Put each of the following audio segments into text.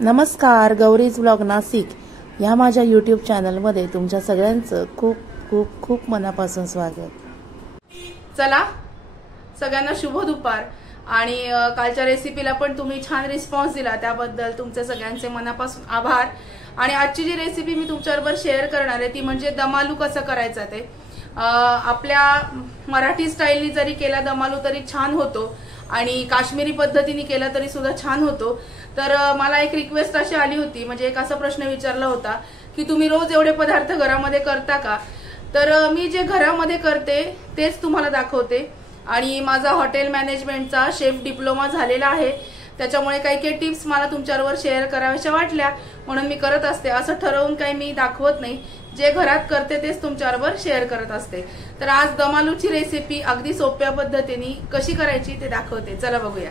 नमस्कार, गौरीज ब्लॉग नाशिक या माझ्या यूट्यूब चॅनलमध्ये तुमच्या सगळ्यांचं खूप खूप खूप मनापासून स्वागत। चला सगळ्यांना शुभ दुपार। आणि कालच्या रेसिपीला पण तुम्ही छान रिस्पॉन्स दिला त्याबद्दल तुमचे सगळ्यांचे मनापासून आभार। आणि आजची जी रेसिपी मी तुमच्याबरोबर शेअर करणार आहे ती म्हणजे दम आलू कसं करायचं ते। आपल्या मराठी स्टाईलनी जरी केला दम आलू तरी छान होतो आणि काश्मीरी पद्धतीने केला तरी सुद्धा छान होतो। तर मला एक रिक्वेस्ट अशी आली होती, म्हणजे एक असा प्रश्न विचारला होता की तुम्ही रोज एवढे पदार्थ घरामध्ये करता का? तर मी जे घरामध्ये करते तेच तुम्हाला दाखवते। आणि माझा हॉटेल मॅनेजमेंटचा शेफ डिप्लोमा झालेला आहे, त्याच्यामुळे काही काही टिप्स मला तुमच्याबरोबर शेअर कराव्याशा वाटल्या म्हणून मी करत असते। असं ठरवून काही मी दाखवत नाही, जे घरात करते तेच तुमच्याबरोबर शेअर करत असते। तर आज दम आलूची रेसिपी अगदी सोप्या पद्धतीने कशी करायची ते दाखवते, चला बघूया।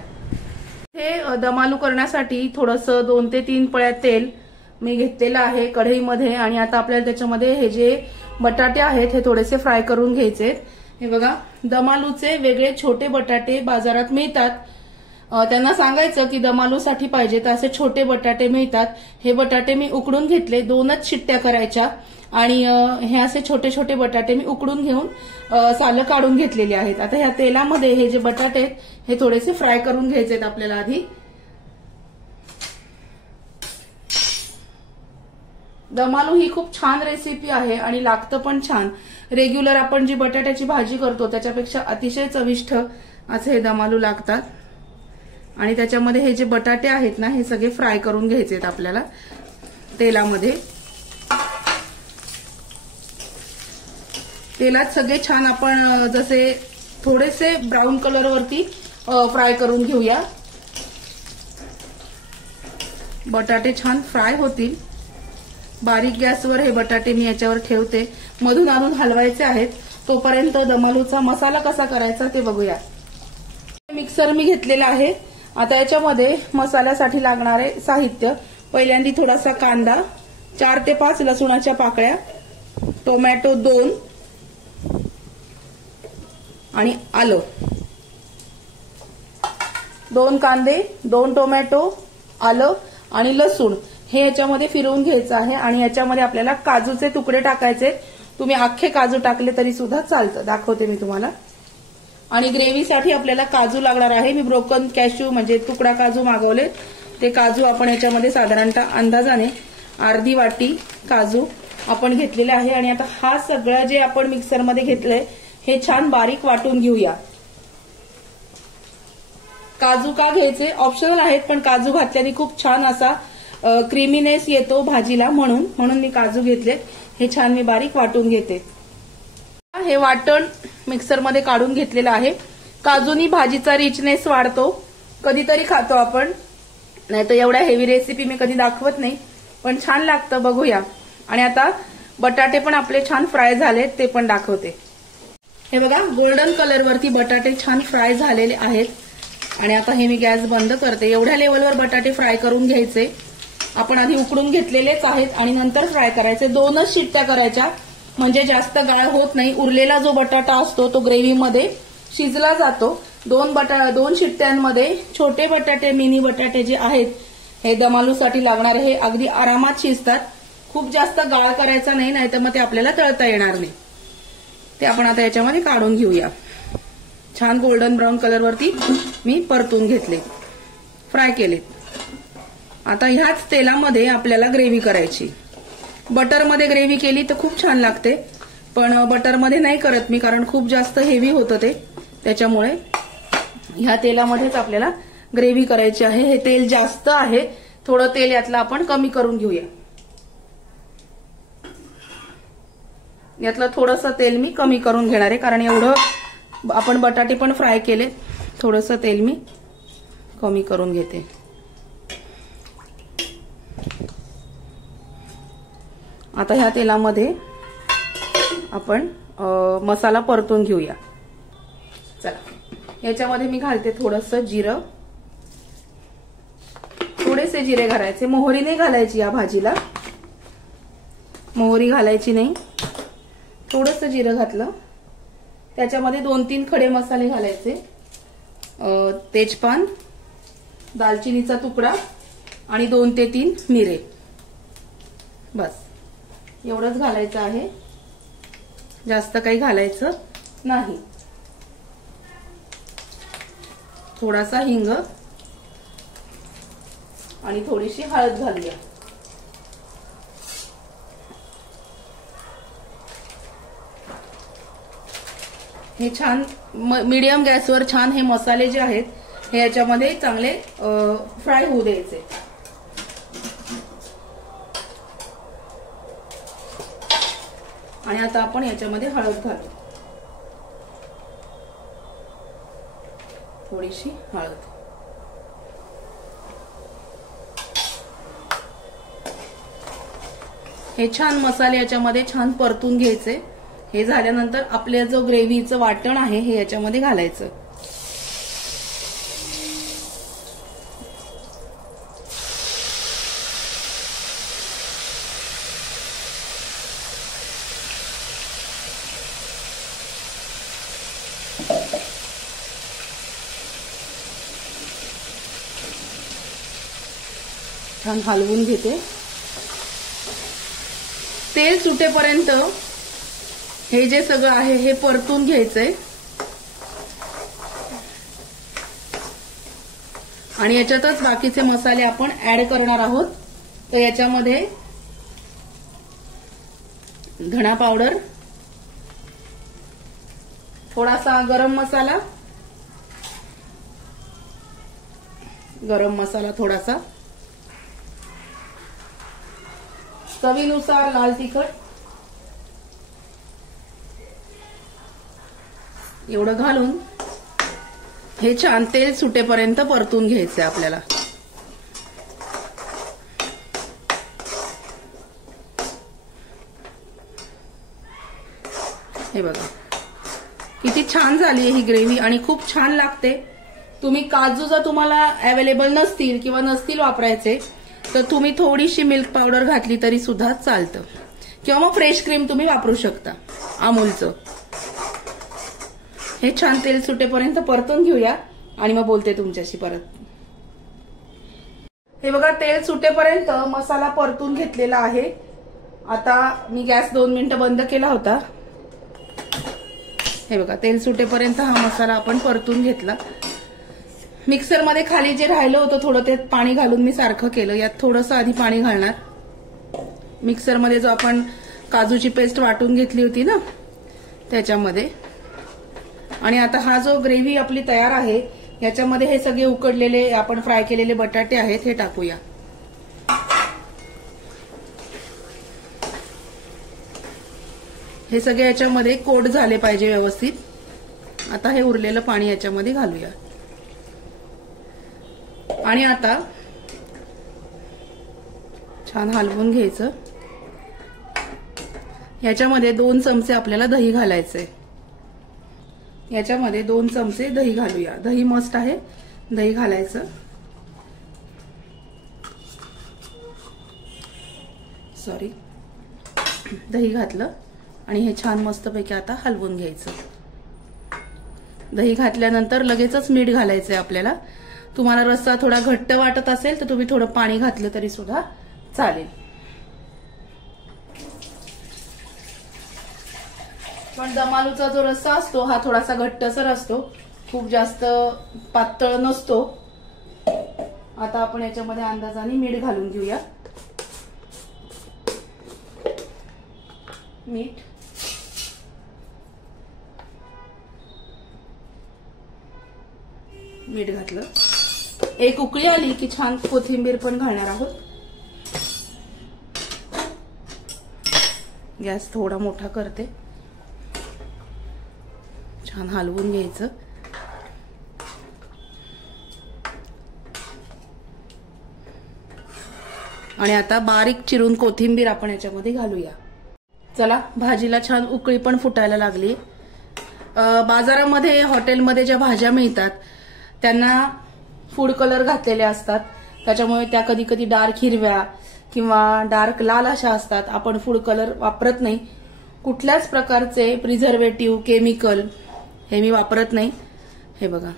हे दम आलू करण्यासाठी थोडंसं 2 ते 3 पळ्या तेल मी घेतलेलं आहे कढईमध्ये। आणि आता आपल्याला त्याच्यामध्ये हे जे बटाटे आहेत हे थोडेसे फ्राय करून घ्यायचे। हे बघा, दम आलूचे वेगळे छोटे बटाटे बाजारात मिळतात, त्यांना सांगायचं की दम आलूसाठी पाहिजे तर असे छोटे बटाटे मिळतात। हे बटाटे मी उकडून घेतले, 2च शिट्ट्या करायच्या आणि हे असे छोटे छोटे बटाटे मी उकडून घेऊन सालं काढून घेतलेली आहेत। आता ह्या तेलामध्ये हे जे बटाटे आहेत हे थोडेसे फ्राय करून घ्यायचे आपल्याला आधी। दम आलू ही खूप छान रेसिपी आहे आणि लागतं पण छान। रेग्युलर आपण जी बटाट्याची भाजी करतो त्याच्यापेक्षा अतिशय चविष्ट असे हे दम आलू लागतात। आणि त्याच्यामध्ये हे जे बटाटे आहेत ना हे सगळे फ्राय करून घ्यायचे आपल्याला तेलामध्ये। तेलात सगळे छान आपण जसे थोडेसे ब्राऊन कलर वरती फ्राय करून घेऊया। बटाटे छान फ्राय होतील। बारीक गॅसवर हे बटाटे मी याच्यावर ठेवते, मधून आणून हलवायचे आहेत। तोपर्यंत दम आलूचा मसाला कसा करायचा ते बघूया। मिक्सर मी घेतलेला आहे। आता याच्यामध्ये मसाल्यासाठी लागणारे साहित्य, पहिल्यांदा थोडासा कांदा, 4 ते 5 लसूणाच्या पाकळ्या, टोमॅटो 2 आणि आलं। 2 कांदे, 2 टोमॅटो, आलं आणि लसूण हे याच्यामध्ये फिरवून घ्यायचं आहे। आणि याच्यामध्ये आपल्याला काजूचे तुकडे टाकायचे, तुम्ही अख्खे काजू टाकले तरी सुद्धा चालतं, दाखवते मी तुम्हाला। आणि ग्रेव्हीसाठी आपल्याला काजू लागणार आहे, मी ब्रोकन कॅश्यू म्हणजे तुकडा काजू मागवले, ते काजू आपण याच्यामध्ये साधारणतः अंदाजाने अर्धी वाटी काजू आपण घेतलेले आहे। आणि आता हा सगळं जे आपण मिक्सरमध्ये घेतलंय हे छान बारीक वाटून घेऊया। काजू का घ्यायचे ऑप्शनल आहेत, पण काजू घातल्याने खूप छान असा क्रीमीनेस येतो भाजीला, म्हणून मी काजू घेतले। हे छान मी बारीक वाटून घेते। हे वाटण मिक्सरमध्ये काढून घेतलेलं आहे। काजूनी भाजीचा रिचनेस वाढतो, कधीतरी खातो आपण, नाही तर एवढ्या हेवी रेसिपी मी कधी दाखवत नाही, पण छान लागतं, बघूया। आणि आता बटाटे पण आपले छान फ्राय झालेत ते पण दाखवते। हे बघा, गोल्डन कलर वरती बटाटे छान फ्राय झालेले आहेत। आणि आता हे मी गॅस बंद करते। एवढ्या लेवलवर बटाटे फ्राय करून घ्यायचे, आपण आधी उकडून घेतलेलेच आहेत आणि नंतर फ्राय करायचे। 2च शिट्ट्या करायच्या म्हणजे जास्त गाळ होत नाही, उरलेला जो बटाटा असतो तो ग्रेव्हीमध्ये शिजला जातो। 2 शिट्ट्यांमध्ये छोटे बटाटे, मिनी बटाटे जे आहेत हे दम आलूसाठी लागणारे हे अगदी आरामात शिजतात। खूप जास्त गाळ करायचा नाही, नाहीतर मग ते आपल्याला तळता येणार नाही। ते आपण आता याच्यामध्ये काढून घेऊया। छान गोल्डन ब्राऊन कलर वरती मी परतून घेतले, फ्राय केले। आता ह्याच तेलामध्ये आपल्याला ग्रेव्ही करायची। बटरमध्ये ग्रेव्ही केली तर खूप छान लागते, पण बटरमध्ये नाही करत मी, कारण खूप जास्त हेवी होतं ते, त्याच्यामुळे ह्या तेलामध्येच आपल्याला ग्रेव्ही करायची आहे। हे तेल जास्त आहे, थोडं तेल यातलं आपण कमी करून घेऊया। यातलं थोडंसं तेल मी कमी करून घेणार आहे, कारण एवढं आपण बटाटे पण फ्राय केले, थोडंसं तेल मी कमी करून घेते। आता ह्या तेलामध्ये आपण मसाला परतून घेऊया। चला, याच्यामध्ये मी घालते थोडंसं जिरं, थोडेसे जिरे घालायचे, मोहरी नाही घालायची या भाजीला, मोहरी घालायची नाही। थोडंसं जिरं घातलं, त्याच्यामध्ये 2-3 खडे मसाले घालायचे, तेजपान, दालचिनीचा तुकडा, आणि 2 ते 3 मिरे. बस एवढंच घालायचं आहे, जास्त काही घालायचं नाही. थोडासा हिंग आणि थोडीशी हळद घालूया. हे छान मीडियम गॅसवर छान हे मसाले जे आहेत हे याच्यामध्ये चांगले फ्राय होऊ द्यायचे. आणि आता आपण याच्यामध्ये हळद घालू, थोडीशी हळद. हे छान मसाले याच्यामध्ये छान परतून घ्यायचे. हे झाल्यानंतर आपल्या जो ग्रेव्हीचं वाटण आहे हे याच्यामध्ये घालायचं. छान हलवून घेते. तेल सुटेपर्यंत हे जे सगळं आहे हे परतून घ्यायचंय. आणि याच्यातच बाकीचे मसाले आपण ऍड करणार आहोत. तर याच्यामध्ये धना पावडर, थोडासा गरम मसाला थोडासा, चवीनुसार लाल तिखट, एवढं घालून हे छान तेल सुटेपर्यंत परतून घ्यायचं आपल्याला. हे बघा किती छान झाली आहे ही ग्रेव्ही आणि खूप छान लागते. तुम्ही काजू जर तुम्हाला अवेलेबल नसतील किंवा नसतील वापरायचे तर तुम्ही थोडीशी मिल्क पावडर घातली तरी सुद्धा चालतं, किंवा मग फ्रेश क्रीम तुम्ही वापरू शकता अमूलचं. हे छान तेल सुटेपर्यंत परतून घेऊया आणि मग बोलते तुमच्याशी परत. हे बघा तेल सुटेपर्यंत मसाला परतून घेतलेला आहे. आता मी गॅस 2 मिनिटं बंद केला होता. हे बघा तेल सुटेपर्यंत हा मसाला आपण परतून घेतला. मिक्सरमध्ये खाली जे राहिलं होतं थोडं ते पाणी घालून मी सारखं केलं. यात थोडंसं आधी पाणी घालणार. मिक्सरमध्ये जो आपण काजूची पेस्ट वाटून घेतली होती ना त्याच्यामध्ये. आणि आता हा जो ग्रेव्ही आपली तयार आहे याच्यामध्ये हे सगळे उकडलेले आपण फ्राय केलेले बटाटे आहेत हे टाकूया. हे सगळे याच्यामध्ये कोट झाले पाहिजे व्यवस्थित. आता हे उरलेलं पाणी याच्यामध्ये घालूया. आणि आता छान हलवून घ्यायचं. याच्यामध्ये 2 चमचे आपल्याला दही घालायचंय. याच्यामध्ये 2 चमचे दही घालूया. दही मस्ट आहे, दही घालायचं. सॉरी, दही घातलं आणि हे छान मस्तपैकी आता हलवून घ्यायचं. दही घातल्यानंतर लगेचच मीठ घालायचंय आपल्याला. तुम्हाला रस्सा थोडा घट्ट वाटत असेल तर तुम्ही थोडं पाणी घातलं तरी सुद्धा चालेल. पण दमालूचा जो रस्सा असतो हा थोडासा घट्टसर असतो, खूप जास्त पातळ नसतो. आता आपण याच्यामध्ये अंदाजाने मीठ घालून घेऊया. मीठ, मीठ घातलं. एक उकळी आली की छान कोथिंबीर पण घालणार आहोत. गॅस थोडा मोठा करते. छान हलवून घ्यायचं. आणि आता बारीक चिरून कोथिंबीर आपण याच्यामध्ये घालूया. चला, भाजीला छान उकळी पण फुटायला लागली. बाजारामध्ये हॉटेलमध्ये ज्या भाज्या मिळतात त्यांना फूड कलर घातलेले असतात, त्याच्यामुळे त्या कधी कधी डार्क हिरव्या किंवा डार्क लाल अशा असतात. आपण फूड कलर वापरत नाही. कुठल्याच प्रकारचे प्रिझर्वेटिव्ह, केमिकल हे मी वापरत नाही. हे बघा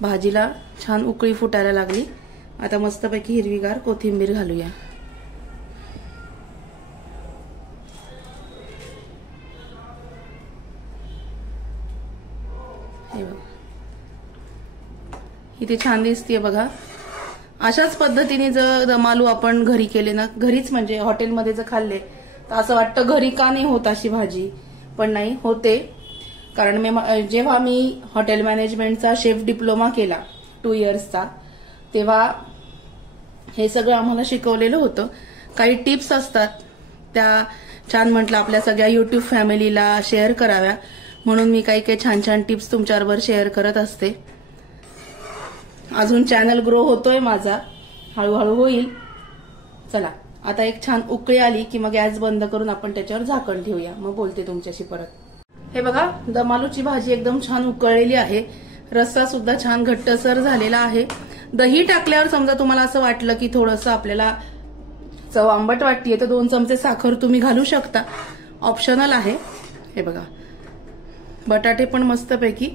भाजीला छान उकळी फुटायला लागली. आता मस्तपैकी हिरवीगार कोथिंबीर घालूया. हे बघा, इथे छान दिसतीये बघा. अशाच पद्धतीने जर दम आलू आपण घरी केले ना, घरीच म्हणजे हॉटेलमध्ये जर खाल्ले तर असं वाटतं घरी का नाही होत अशी भाजी, पण नाही होते. कारण जेव्हा मी हॉटेल मॅनेजमेंटचा शेफ डिप्लोमा केला 2 इयर्सचा, तेव्हा हे सगळं आम्हाला शिकवलेलं होतं. काही टिप्स असतात त्या छान म्हटलं आपल्या सगळ्या युट्यूब फॅमिलीला शेअर कराव्या, म्हणून मी काही काही छान छान टिप्स तुमच्याबरोबर शेअर करत असते. अजून चॅनल ग्रो होतोय माझा, हळूहळू होईल. चला आता एक छान उकळी आली की मग गॅस बंद करून आपण त्याच्यावर झाकण ठेवूया, मग बोलते तुमच्याशी परत. हे बघा, दम आलूची भाजी एकदम छान उकळलेली आहे. रस्सा सुद्धा छान घट्टसर झालेला आहे. दही टाकल्यावर समजा तुम्हाला असं वाटलं की थोडंसं आपल्याला चव आंबट वाटतेय तर 2 चमचे साखर तुम्ही घालू शकता, ऑप्शनल आहे. हे बघा, बटाटे पण मस्तपैकी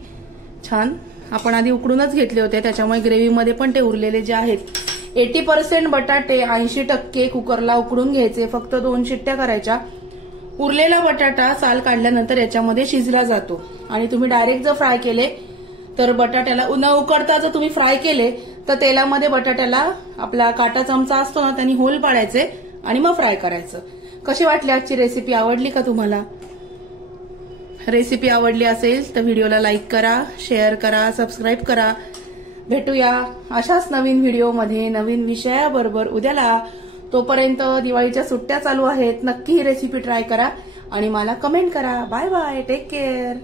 छान आपण आधी उकडूनच घेतले होते, त्याच्यामुळे ग्रेव्हीमध्ये पण ते उरलेले जे आहेत 80% बटाटे 80% कुकरला उकडून घ्यायचे, फक्त 2 शिट्ट्या करायच्या. उरलेला बटाटा साल काढल्यानंतर याच्यामध्ये शिजला जातो. आणि तुम्ही डायरेक्ट जर फ्राय केले तर बटाट्याला न उकडता जर तुम्ही फ्राय केले तर तेलामध्ये बटाट्याला आपला काटा चमचा असतो ना, त्यांनी होल पाडायचे आणि मग फ्राय करायचं. कशी वाटली आजची रेसिपी? आवडली का तुम्हाला? रेसिपी आवडली असेल तर व्हिडिओला लाईक करा, शेअर करा, सबस्क्राईब करा. भेटूया अशाच नवीन व्हिडिओमध्ये नवीन विषयाबरोबर उद्याला. तोपर्यंत दिवाळीच्या सुट्ट्या चालू आहेत, नक्की ही रेसिपी ट्राय करा आणि मला कमेंट करा. Bye bye, take care.